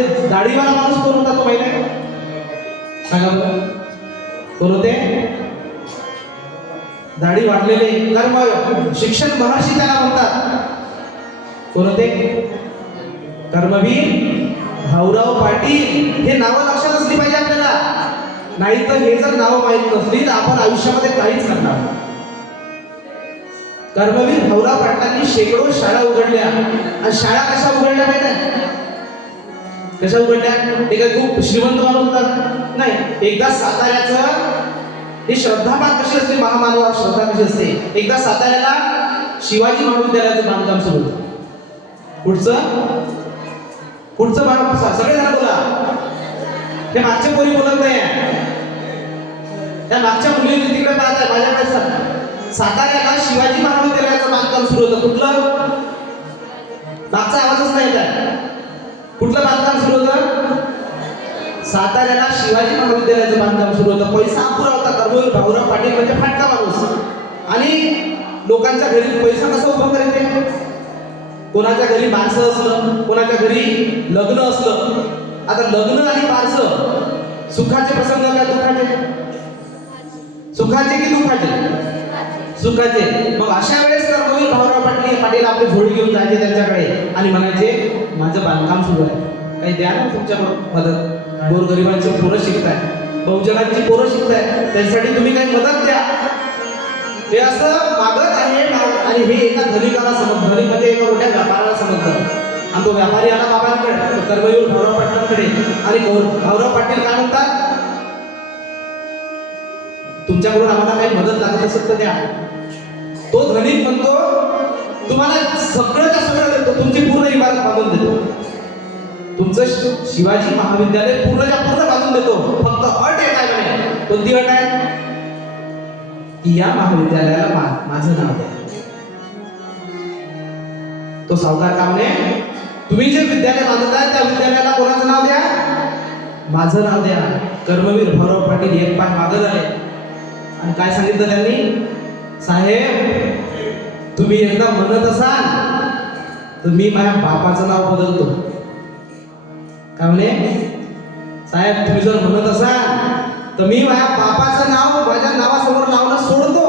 ते दाढीवाला माणूस कोण होता तो माहिती आहे? सांगा बरं, कोण होते? दाढी वाढलेले कर्म शिक्षण महर्षी त्याला म्हणतात. कोण होते? कर्मवीर भाऊराव पाटील. हे नावं लक्षात असली पाहिजे आपल्याला, नाही तर हे जर नावं माहीत नसली तर आपण आयुष्यामध्ये काहीच करणार नाही. कर्मवीर भाऊराव पाटलांनी शेकडो शाळा उघडल्या. आणि शाळा कशा उघडल्या माहिती आहे? कशा उघडल्या? ते काय खूप श्रीमंत माणूस होता नाही. एकदा साताऱ्याचं ही श्रद्धापात कशी असते, महामानवावर श्रद्धा कशी असते. एकदा साताऱ्याला शिवाजी महाविद्यालयाचं बांधकाम सुरू होतं. पुढचं बांधकाम सगळे जण बोला. हे मागच्या पोरी बोलत नाही, त्या मागच्या मुलींनी तिकडे पाहत आहे माझ्याकडे. साताऱ्याला शिवाजी महाविद्यालयाचं बांधकाम सुरू होतं. कुठलं? मागचा आवाजच नाही येत. कुठलं बांधकाम सुरू होतं? साताऱ्याला शिवाजी महाविद्यालयाचं बांधकाम सुरू होतं. पैसा अपुरा होता. कर्मवीर भाऊराव पाटील म्हणजे फाटका माणूस. आणि लोकांच्या घरी पैसा कसा उभा करायचे? कोणाच्या घरी माणसं असलं, कोणाच्या घरी लग्न असलं. आता लग्न आणि बारसं सुखाचे प्रसंग का दुःखाचे? सुखाचे की दुःखाचे? सुखाचे. मग अशा वेळेस कर्मवीर भाऊराव पाटील आपली झोळी घेऊन जायचे त्यांच्याकडे आणि म्हणायचे माझं बांधकाम सुरू आहे, काही द्या ना तुमच्या मदत. गोरगरिबांची पोरं शिकताय, बहुजनांची पोरं शिकताय, त्यांच्यासाठी तुम्ही काही मदत द्या. हे असं मागत आहे. आणि हे एका धनिकाला समजतं, धनिक म्हणजे एका मोठ्या व्यापाराला समजतं. आणि तो व्यापारी आला बाबांकडे, कर्मवीर भाऊराव पाटलांकडे. आणि भाऊराव पाटील काय म्हणतात? तुमच्याकडून आम्हाला काही मदत लागत असेल तर द्या. तो धनिक म्हणतो तुम्हाला सगळंच्या सगळं देतो, तुमची पूर्ण इमारत बांधून देतो, तुमचं शिवाजी महाविद्यालय पूर्णच्या पूर्ण बांधून देतो. फक्त अट एक आहे म्हणे. कोणती अट आहे? की या महाविद्यालयाला माझं नाव द्या. तो सावकार का म्हणे तुम्ही जे विद्यालय बांधताय त्या विद्यालयाला कोणाचं नाव द्या? माझं नाव द्या. कर्मवीर भाऊराव पाटील एक पाय मागं झाले आणि काय सांगितलं त्यांनी? साहेब तुम्ही एकदा म्हणत असाल तर मी माझ्या बापाचं नाव बदलतो. काय म्हणे? साहेब तुम्ही जर म्हणत असाल तर मी माझ्या बापाचं नाव माझ्या नावासमोर लावणं सोडतो,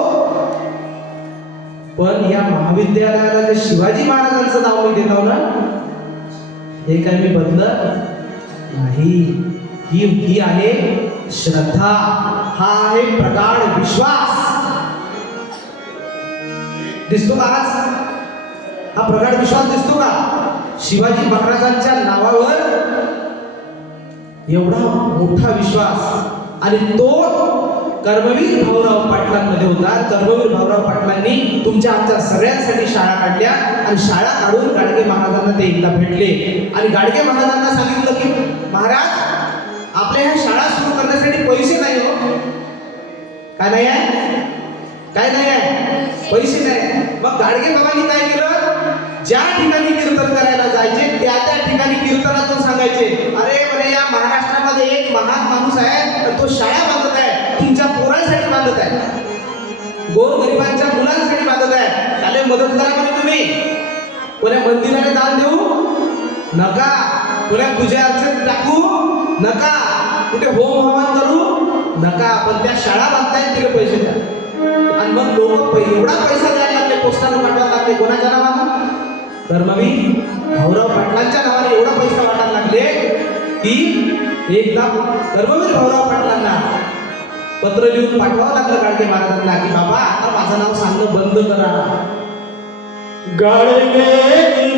पण या महाविद्यालयाला जे शिवाजी महाराजांचं नाव मी देतो ना, हे काय मी बदलत नाही. ही आहे श्रद्धा, हा आहे प्रगाढ विश्वास. दिसतो का आज? हा प्रगाढ विश्वास दिसतो का? शिवाजी महाराजांच्या नावावर एवढा मोठा विश्वास. आणि तो कर्मवीर भाऊराव पाटलांमध्ये होता. कर्मवीर भाऊराव पाटलांनी तुमच्या आमच्या सगळ्यांसाठी शाळा काढल्या आणि शाळा काढून गाडगे महाराजांना ते एकदा भेटले आणि गाडगे महाराजांना सांगितलं की महाराज आपल्या ह्या शाळा सुरू करण्यासाठी पैसे नाही हो. काय नाही आहे? काय नाही आहे? पैसे नाही. मग गाडगे बाबांनी काय केलं? ज्या ठिकाणी कीर्तन करायला जायचे त्या ठिकाणी कीर्तनातून सांगायचे अरे म्हणे या महाराष्ट्रामध्ये एक महान माणूस आहे तर तो शाळा बांधत आहे, तुमच्या पोरांसाठी बांधत आहे, गोरगरिबांच्या मुलांसाठी बांधत आहे, त्याला मदत करा म्हणे तुम्ही. कोण्या मंदिराने दान देऊ नका, कोण्या पूजा अर्चनेत टाकू नका, कुठे होम हवन करू नका, पण त्या शाळा बांधतायत तिला पैसे द्या. आणि मग लोक एवढा पैसा द्यायला लागले, पोस्टानं पाठवायला लागले. कोणाच्या नावानं? कर्मवीर भाऊराव पाटलांच्या नावाने एवढा पैसा वाटायला लागले की एकदा कर्मवीर भाऊराव पाटलांना पत्र लिहून पाठवावं लागलं गाडगे महाराजांना की बाबा आता माझं नाव सांगणं बंद करा. गाडगे